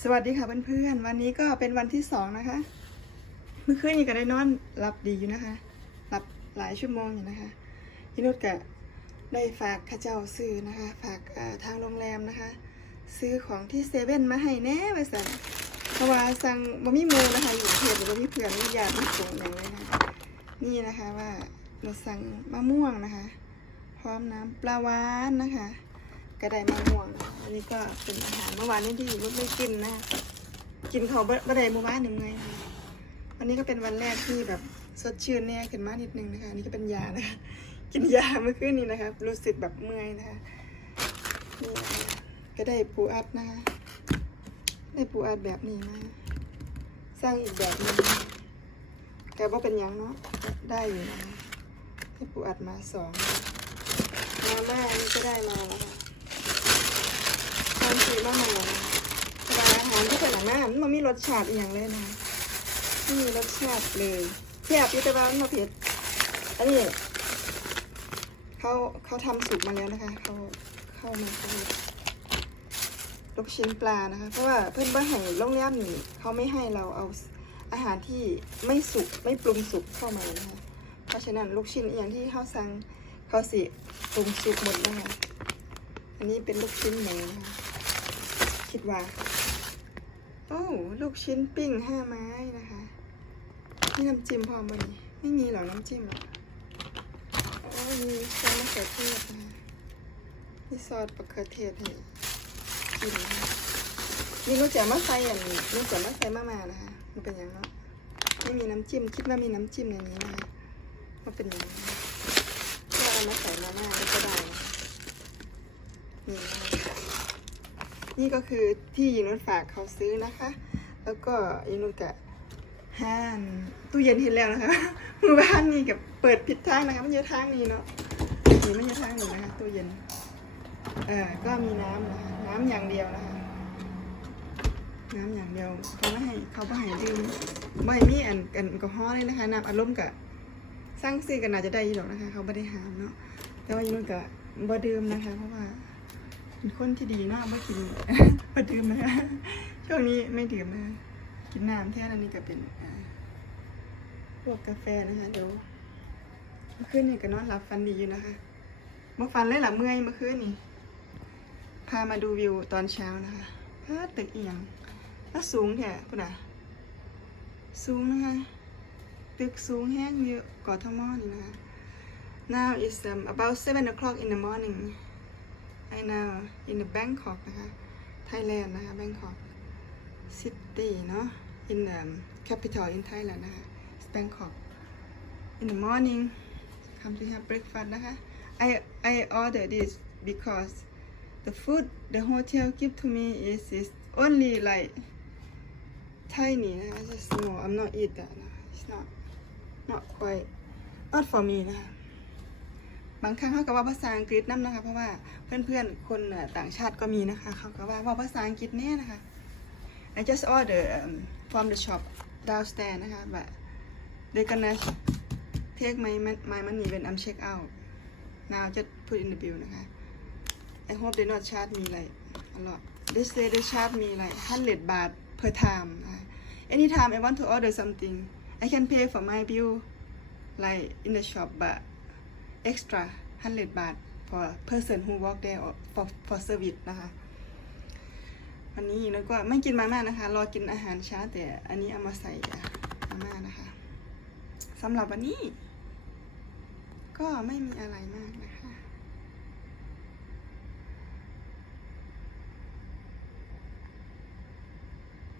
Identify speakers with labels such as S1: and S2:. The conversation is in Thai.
S1: สวัสดีค่ะเพื่อนๆ วันนี้ก็เป็นวันที่สองนะคะ เมื่อคืนนี้ก็ได้นอนหลับดีอยู่นะคะหลับหลายชั่วโมงอยู่นะคะพี่นุชก็ได้ฝากข้าเจ้าซื้อนะคะ ฝากทางโรงแรมนะคะ ซื้อของที่เซเว่นมาให้แน่ไปสั่งเพราะว่าสั่งบะหมี่มูนะคะอยู่เทศหรือบะหมี่เพื่อนไม่อยากไม่ส่งอย่างเลยนะคะนี่นะคะว่าเราสั่งมะม่วงนะคะ พร้อมน้ำปลาหวานนะคะ กระไดมะม่วง อันนี้ก็เป็นอาหารเมื่อวานนี้ที่ลูกได้กินนะ กินเขาบะไดเมื่อวานหนึ่งเลยค่ะวันนี้ก็เป็นวันแรกที่แบบสดชื่นแน่ขึ้นมานิดนึงนะคะอันนี่ก็เป็นยานะคะ กินยาเมื่อคืนนี้นะคะรู้สึกแบบเมื่อยนะคะนี่ก็ได้ปูอัดนะคะได้ปูอัดแบบนี้มาสร้างอีกแบบหนึงแกว่าเป็นยังเนาะได้อยู่นะได้ปูอัดมาสองมาม่านนี้ก็ได้มาแล้วค่ะทานสีมาใหม่นะคะสบายอาหาร ที่เป็นอาหารมันมีรสชาติอย่างเลยนะไม่มีรสชาติเลยเทียบอยุตะวันมาเผ็ดอันนี้เขาเขาทำสุกมาแล้วนะคะเขาเข้ามาเขาลูกชิ้นปลานะคะ เพราะว่าเพื่อนบ้านแห่งโรงแรมนี่เขาไม่ให้เราเอาอาหารที่ไม่สุกไม่ปรุงสุกเข้ามานะคะเพราะฉะนั้นลูกชิ้นอย่างที่เขาสั่งเขาสิปรุงสุกหมดนะคะอันนี้เป็นลูกชิ้นหมูนะคะคิดว่า โอ้ลูกชิ้นปิ้งห้าไม้นะคะ นี่น้ำจิ้มพอมมันไม่มีหรอน้ำจิ้มอโอ้มีซอสมะเขือเทศนะคะมีซอสมะเขือเทศให้กินนะคะนี่รู้จักมะไฟอย่างนี้รู้จักมะไฟมามานะคะ มันเป็นอย่างเนาะไม่มีน้ำจิ้มคิดว่ามีน้ำจิ้มในนี้นะคะมันเป็นอย่างนี้ก็เอามาใส่มาม่าก็ได้นะคะ นี่ก็คือที่ยินุนฝากเขาซื้อนะคะ แล้วก็ยินุนกะห้านตู้เย็นเห็นแล้วนะคะมือบ้านนี่กับเปิดผิดทางนะคะมันอยู่ทางนี้เนาะนี่มันอยู่ทางนี้นะคะตู้เย็นเออก็มีน้ำนะคะน้ำอย่างเดียวนะคะ น้ำอย่างเดียวเขาไม่ให้เขาไม่ให้ดื่มไม่มีอันแอลกอฮอล์เลยนะคะน้ำอารมณ์กะสร้างซื้อกันอาจจะได้อยู่หรอกนะคะ เขาไม่ได้ห้ามเนาะแต่ว่ายินุนกะบ่ดื่มนะคะ เพราะว่า เป็นคนที่ดีเนาะไม่กินบ่ดื่มนะคะช่วงนี้ไม่ดื่มนะกินน้ำแท่นั้นนี่ก็เป็นพวกกาแฟนะคะเดี๋ยวเมื่อคืนนี่ก็นอนหลับฟันดีอยู่นะคะเมื่อฟันเลยหลับเมื่อยเมื่อคืนนี่พามาดูวิวตอนเช้านะคะพาตึกเอียงแล้วสูงแท้คุณอะสูงนะคะ ตึกสูงแห้งเยอะกอทมอนี่นะคะ now is um, about seven o'clock in the morning I now in the Bangkok นะคะ Thailand นะคะ Bangkok city เนาะ in the capital in Thailand นะคะ It's Bangkok in the morning come to have breakfast นะคะ I I order this because the food the hotel give to me is is only like tiny นะคะ just small I'm not eat that it's not not quite not for me นะคะ บางครั้งเขาก็ว่าภาษาอังกฤษนั่นะคะ เพราะว่าเพื่อนๆคนต่างชาติก็มีนะคะเขาก็ว่าว่าภาษาอังกฤษแน่นะคะ I just order um, from the shop downstairs นะคะ but they gonna take my my money when I'm check out now just put in the bill นะคะ I hope they not charge me like a lot they say they charge me like 100 baht per time anytime I want to order something I can pay for my bill like in the shop but extra 100 บาท for person who work there or for for service นะคะวันนี้แล้วก็ไม่กินมาม่านะคะ รอกินอาหารเช้าแต่อันนี้เอามาใส่มาม่านะคะสำหรับวันนี้ ก็ไม่มีอะไรมากนะคะ